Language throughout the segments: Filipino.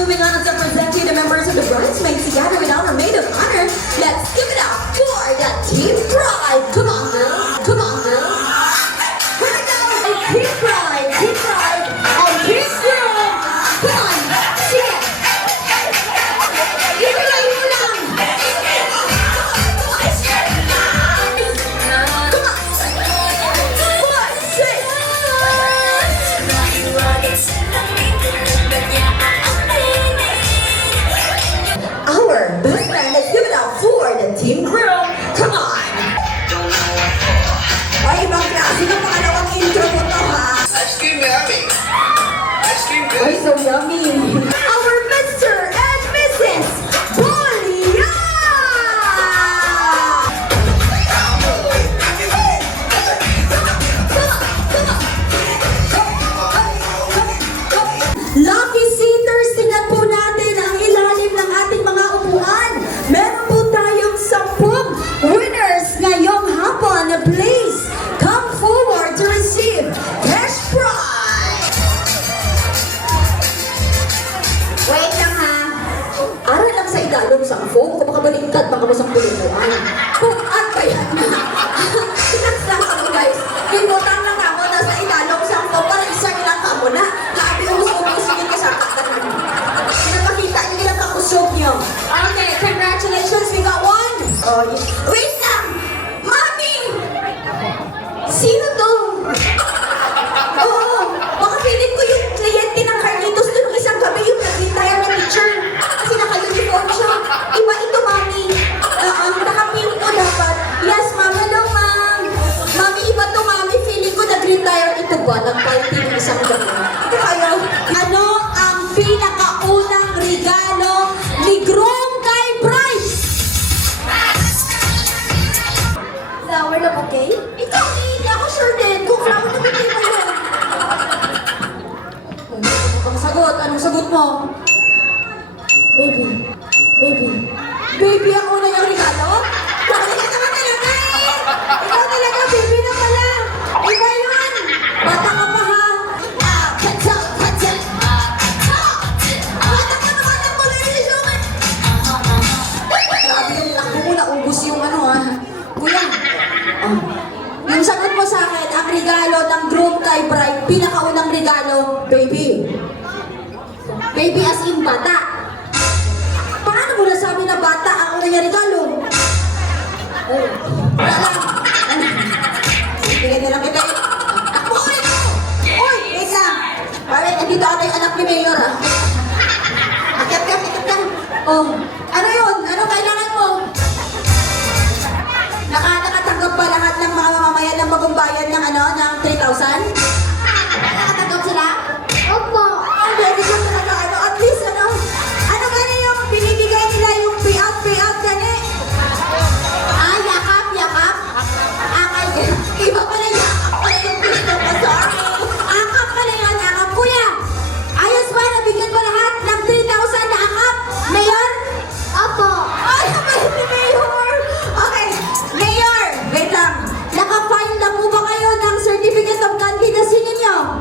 moving on to present you the members of the bridesmaids together with our maid of honor. Let's give it up for the Team Bride. Come on, girls. Come on, girls. Here we go. And Team Bride, and Team Groom. Come on, sing it. Ibigay mo lang. Come on. 4, 6. Our best man, let's give it up for the Team Groom. Come on. Ay, ibang klase ng pangalawang intro mo to, ha? Ice cream yummy. Ice cream good. Ay, so yummy. Our Mr. and Mrs. Bolia! Lucky Seaters, tingnan po natin ang ilalim ng ating mga upuan. Meron po tayong 10 winners ngayong hapon. Please, come forward to receive cash prize. Wait lang ha. Aral lang sa idalong 10 kung makabaligtad mga masang pulunuan. Kung at kaya na. Sinaks lang ako guys. Pinutang lang ako na sa idalong 10 para isang ilang ako na. Labi umusugin ka sa katan. Pinapakita niyo ilang kakusog niyo. Okay, congratulations. We got one. Oh, yeah. Wait lang. Mami! Sino to? Oo, baka feeling ko yung kliyente ng Carlitos doon ng isang gabi yung nag-retire na teacher. Kasi naka-uniform siya. Iba ito, Mami. Nakapiling ko dapat. Yes, Ma'am. Hello, Ma'am. Mami, iba to, Mami. Feeling ko nag-retire ito ba? Nag-party ng isang gabi. Kaya, ano ang pinakaunang regalo ni Groom kay Bryce? Flower na bouquet? Ikaw, hindi ako sure din kung flower na bouquet mo yun. Ang sagot, anong sagot mo? Baby. Baby ang una yung regalo? Bakit ka naman talaga eh? Ikaw talaga, baby na pala. Iba yun. Bata ka pa ha. Bata ka naman ang polarisyon. Grabe yung lakbo mo, naubos yung ano ha. Kuya, yung sagot mo sa akin, ang regalo ng groom kay bride, pinakaunang regalo, baby. Baby as in bata. Paano mo nasabi na bata ang unang niya regalo? Oh, wala lang. Bigyan na lang kita. Takbo ko rin ako! Uy, wait lang. Parang nandito ata yung anak ni Mayor ha. Akit ka. Oh, ano yun? Ano kailangan mo? Nakatanggap ba lahat ng mga mamamayan ng bagong bayan ng ng 3,000? Nakatanggap sila? Opo. Very good talaga. At least ano gani yung binibigay nila yung payout gani? Yakap. Iba pala yakap pala yung gusto ko. Sorry. Akap pala yan, akap. Kuya, ayos ba? Nabigyan ba lahat ng 3,000 na akap? Mayor? Opo. Ay, naman si Mayor. Okay, Mayor, wait lang. Naka-file na po ba kayo ng certificate of candidacy ninyo?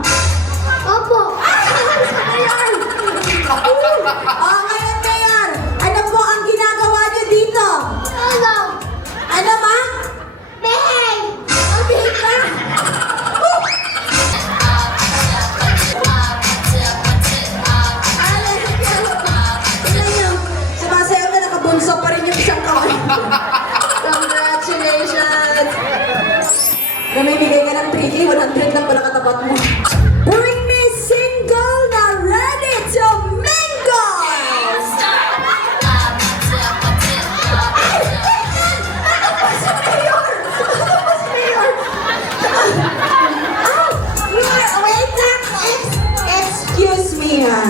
Opo. Mayor! Ngayon, Mayor, ano po ang ginagawa niyo dito? Ano ma? Behave! Behave ka! Sumasayaw na nakabunso pa rin yung isang kamay. Congratulations! Namimigay ka ng 3K, 100 lang pala katapat mo. Bring me single na ready to mingle! Ano ba si Mayor? Wait lang! Excuse me ha.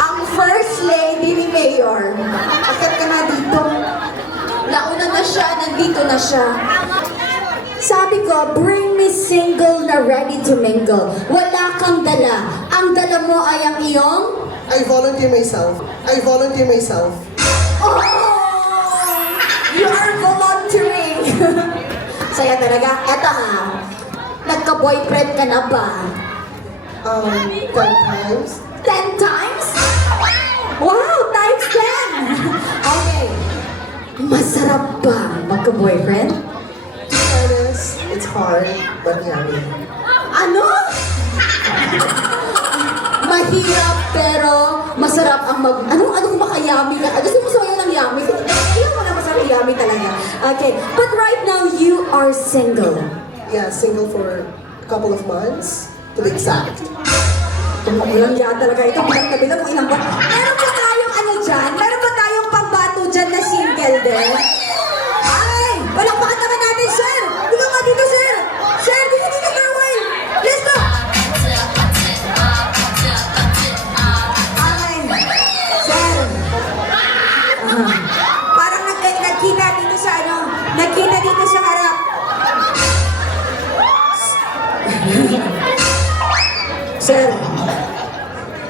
Ang first lady ni Mayor, akit ka na dito. Nauna na siya, nandito na siya. Sabi ko, bring me single na ready to mingle. Wala kang dala. Ang dala mo ay ang iyong... I volunteer myself. Oh! You are volunteering! Saya talaga. Eto ha. Nagka-boyfriend ka na ba? 10 times. 10 times? Wow, times 10! Okay. Masarap ba magka-boyfriend? To be honest, it's hard, but yummy. Ano? Mahirap pero masarap ang ano kung makayami ka? Gusto mo sayo ng yummy? Ayaw mo na masarap yummy talaga. Okay, but right now you are single. Yeah, single for a couple of months, to be exact. Ilang yan talaga ito, bilang na bilang kung ilang ba? Meron ba tayong ano dyan? Meron ba tayong pambato dyan na single din? Ay! Palakpakan naman natin, sir! Dito ka dito, sir! Sir, dito dito, Darwin! Let's go! Ay! Sir! Parang nagkita dito sa ano, nagkita dito sa harap. Sir,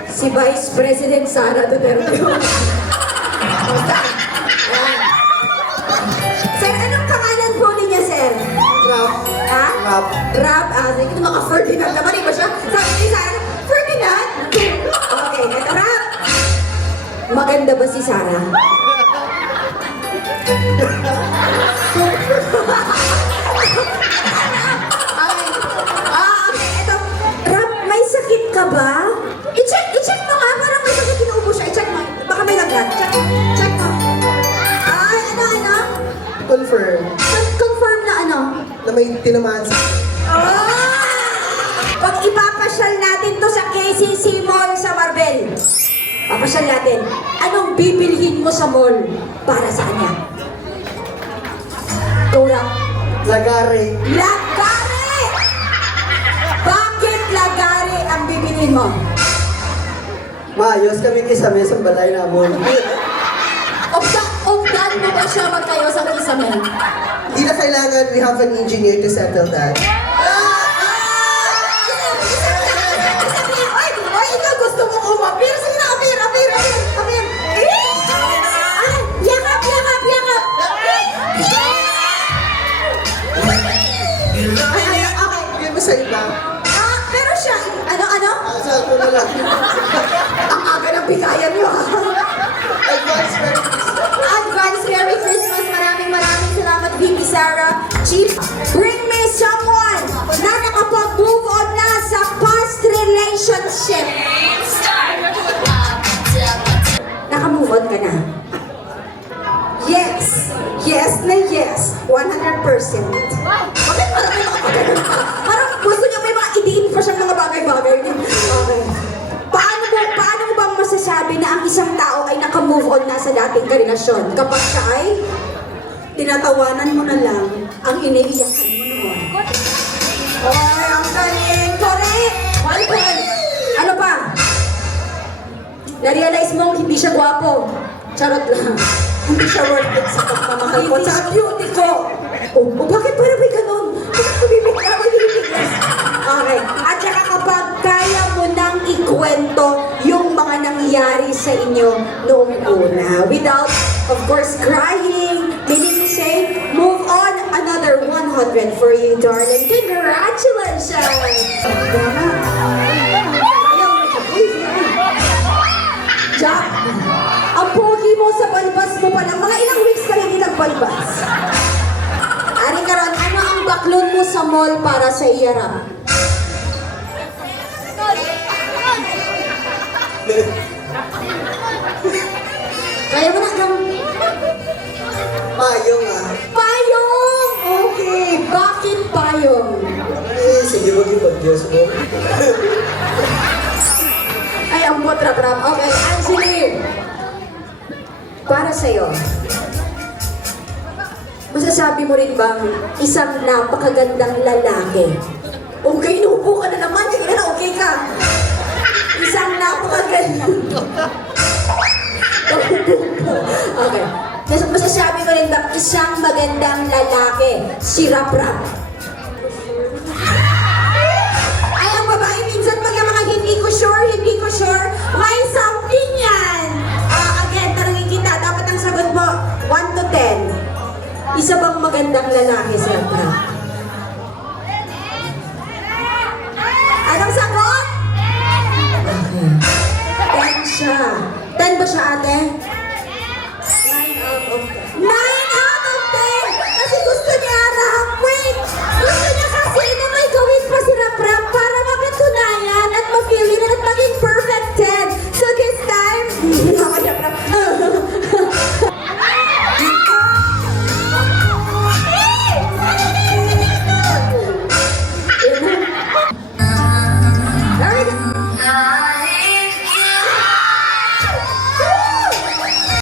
si Vice President Sara Duterte. Sir, anong pangalan po niya, sir? Rap. Ha? Rap. Rap. Sige, maka-Ferdinand naman. Iba siya. Sabi ni Sara, Ferdinand? Okay, eto, Rap. Maganda ba si Sara? Okay, eto. Rap, may sakit ka ba? I-check mo nga. Parang may sakit inuubo siya. I-check mo. Baka may lagnat. Check mo. Ay, ano? Confirm Confirm na ano? na may tinamaan sa... Pag ipapasyal natin to sa KCC Mall sa Marbel, papasyal natin, anong bibilhin mo sa mall para sa kanya? Go lang. Lagare. Lagare! Bakit lagare ang bibilhin mo? Maayos kami kisame sa balay namon. Ogdan mo ba siya magkayo sa kisame? Hindi na kailangan, we have an engineer to settle that. Ay, ikaw gusto mong umapir? Sige na, apir! Ay, yakap! Ay, okay. Hindi mo sa iba. Pero siya, ano? Sa ako na lang. Ang aga ng bigayan niyo, ha? Advance Merry Christmas. Advance Merry Christmas! Maraming salamat, Vicky Sarah. Chief, bring me someone na nakapag-move on na sa past relationship. Naka-move on ka na? Yes! Yes na yes! 100%. Bakit parang may mga pagkakas pa? Parang gusto niya may mga idiin pa siyang mga bagay-bagay niya. Okay. Paano mo bang masasabi na ang isang tao ay naka-move on na sa dating karelasyon? Kapag siya ay tinatawanan mo na lang ang iniiyakan mo noon. Ay, ang galing! Correct! One point! Ano pa? Na-realize mong hindi siya gwapo. Charot lang. Hindi siya worth it sa pagmamahal ko. Sa beauty ko. Bakit parang may ganun? Bakit bumibigla? Okay. At saka kapag kaya mo nang ikwento yung mga nangyari sa inyo noong una. Without, of course, crying. Meaning to say, move on. Another 100 for you, darling. Congratulations! Jack, ang pogi mo sa balbas mo pa lang. Mga ilang weeks ka hindi nagbalbas. Aring karon, ano ang baklon mo sa mall para sa iyara? Kaya mo na kang... Payong ah. Payong! Okay, bakit payong? Sige, mag-ibag Diyos mo. Ay, ang rap-rap. Okay, Angeli. Para sa'yo, masasabi mo rin bang isang napakagandang lalaki? Okay, inuupo ka na naman. Hindi na okay ka. Isang napakagandang... Okay. Masasabi mo rin bang isang magandang lalaki, si Rap-Rap? Ay, ang babae minsan pag ang mga hindi ko sure, may something yan. Again, tanongin kita, dapat ang sagot mo, 1 to 10. Isa bang magandang lalaki si Rap-Rap? Anong sagot? Okay. Ilan ba siya ate? 9 out of 10. 9